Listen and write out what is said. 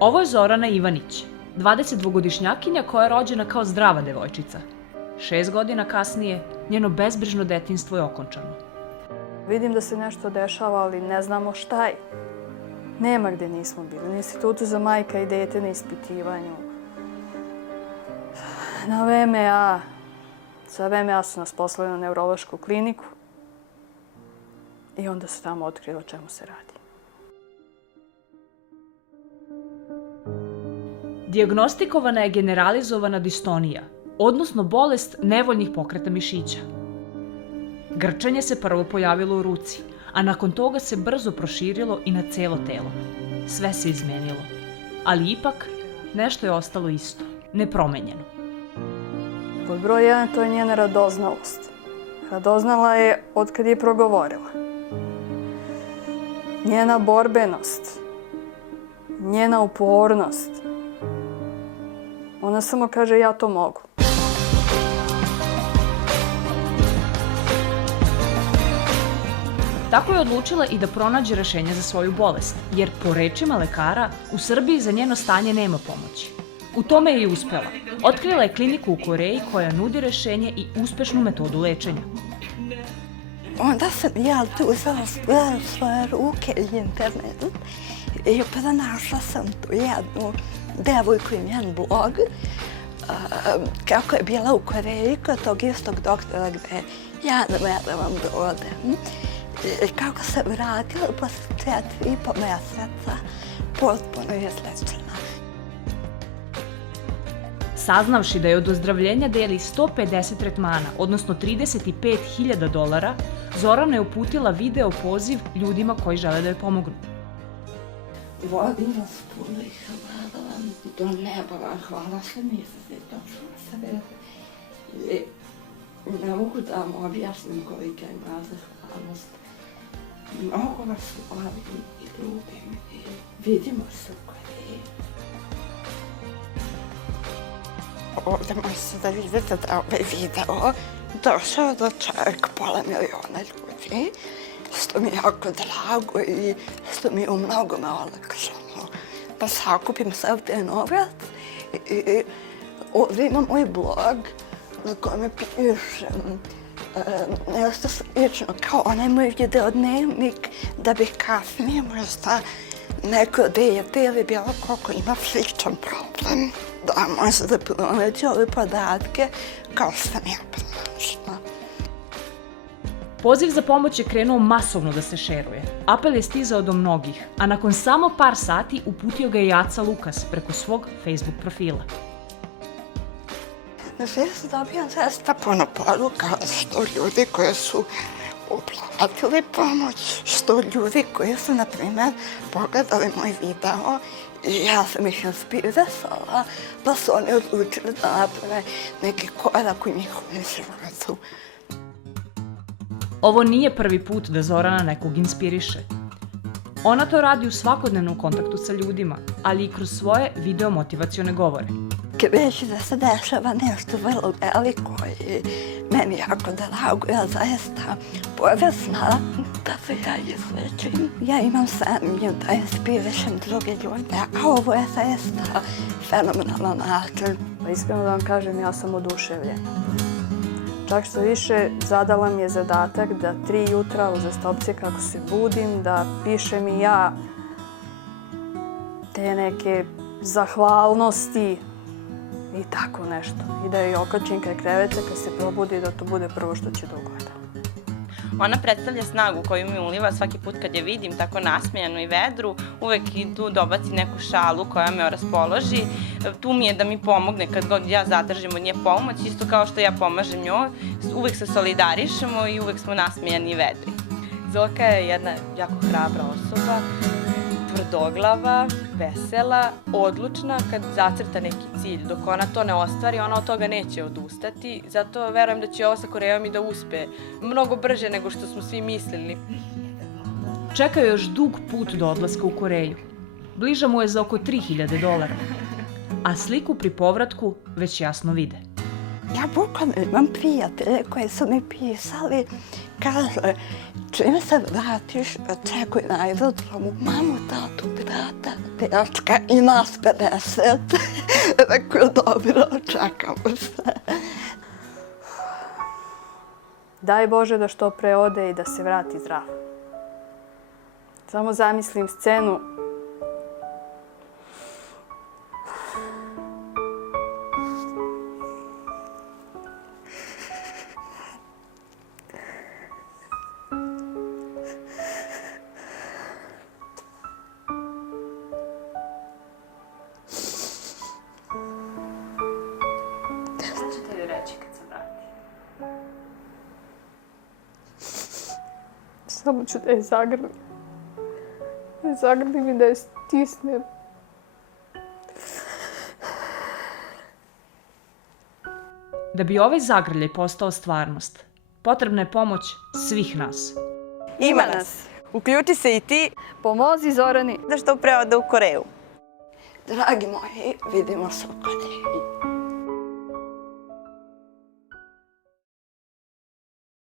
Ovo je Zorana Ivanić, 22-godišnjakinja koja je rođena kao zdrava devojčica. 6 godina kasnije, njeno bezbrižno detinjstvo je okončano. Vidim da se nešto dešava, ali ne znamo šta je. Nema gde nismo bili. Na institutu za majka i dete na ispitivanju. Na VMA. Sa VMA su nas poslali na neurološku kliniku. I onda se tamo otkrilo o čemu se radi. Dijagnostikovana je generalizovana distonija, odnosno bolest nevoljnih pokreta mišića. Grčanje se prvo pojavilo u ruci, a nakon toga se brzo proširilo i na celo telo. Sve se izmenilo, ali ipak nešto je ostalo isto, nepromenjeno. Pod broj 1 to je njena radoznalost. Radoznala je od kad je progovorila. Njena borbenost, njena upornost. Ona samo kaže ja to mogu. Tako je odlučila i da pronađe rešenje za svoju bolest, jer po rečima lekara u Srbiji za njeno stanje nema pomoći. U tome je i uspela. Otkrila je kliniku u Koreji koja nudi rešenje i uspešnu metodu lečenja. Onda sam ja tu uzela svoje ruke i internet i pronašla sam tu jednu devojku i njen blog kako je bila u Koreji kod tog istog doktora gde ja nameravam da odem. I kako se vratila posle 4,5 meseca potpuno izlečena. Saznavši da je od ozdravljenja deli 150 tretmana, odnosno $35.000, Zorana je uputila video poziv ljudima koji žele da joj pomognu. Vodim vas puno i hvala vam do neba, hvala što mi se došla sve. I ne mogu da vam objasnim kolika je moja zahvalnost. Mnogo vas volim i ljubim i vidimo se u Koreji. Ovdje možete da vidite da ovaj video došao do čak 500 miliona ljudi, što mi je jako drago i što mi je u mnogome olakšano. Da sakupim sav taj novac i ovdje imam moj blog na kome pišem nešto slično kao onaj moj videodnevnik da bih kasnije možda neko dete ili bilo koliko ima sličan problem da može da pronađe ove podatke kao sam ja pronašla. Poziv za pomoć je krenuo masovno da se šeruje. Apel je stizao do mnogih, a nakon samo par sati uputio ga je i Aca Lukas preko svog Facebook profila. Na Facebooku dobijam zaista puno poruka, što ljudi koji su uplatili pomoć, što ljudi koji su, na primjer, pogledali moj video i ja sam ih inspirisala, pa su oni odlučili da naprave neki korak u njihovom životu. Ovo nije prvi put da Zorana nekog inspiriše. Ona to radi u svakodnevnom kontaktu sa ljudima, ali i kroz svoje video motivacione govore. Kreći da se dešava nešto vrlo veliko i meni jako drago, ja zaista povezna da se ja izlečim. Ja imam sanju da inspirišem druge ljude, a ovo je zaista fenomenalan način. Iskreno da vam kažem, ja sam oduševljena. Čak što više, zadala mi je zadatak da 3 jutra uzastopce kako se budim, da pišem i ja te neke zahvalnosti i tako nešto. I da joj okačim kraj kreveta kad se probudi da to bude prvo što će da ugleda. Ona predstavlja snagu koju mi uliva svaki put kad je vidim tako nasmejanu i vedru. Uvek idu dobaci neku šalu koja me raspoloži. Tu mi je da mi pomogne kad god ja zadržim od nje pomoć, isto kao što ja pomažem njoj. Uvek se solidarišemo i uvek smo nasmejani i vedri. Zoka je jedna jako hrabra osoba, tvrdoglava, vesela, odlučna kad zacrta neki cilj. Dok ona to ne ostvari, ona od toga neće odustati. Zato verujem da će ovo sa Korejom i da uspe mnogo brže nego što smo svi mislili. Čeka još dug put do odlaska u Koreju. Bliža mu je za oko $3.000. a sliku pri povratku već jasno vide. Ja bukvalno imam prijatelje koji su mi pisali, kaže, čim se vratiš, čekuj na aerodromu, mamu, tatu, brata, dečka i nas 50. Rekao, dobro, čekamo se. Daj Bože da što pre ode i da se vrati zdrav. Samo zamislim scenu. Šta ćete joj reći kad se vrati? Samo ću da je zagrlim. Da je zagrlim i da je stisnem. Da bi ovaj zagrljaj postao stvarnost, potrebna je pomoć svih nas. Ima nas. Uključi se i ti Pomozi Zorani. da što pre ode u Koreju. Dragi moji, vidimo se u Koreji.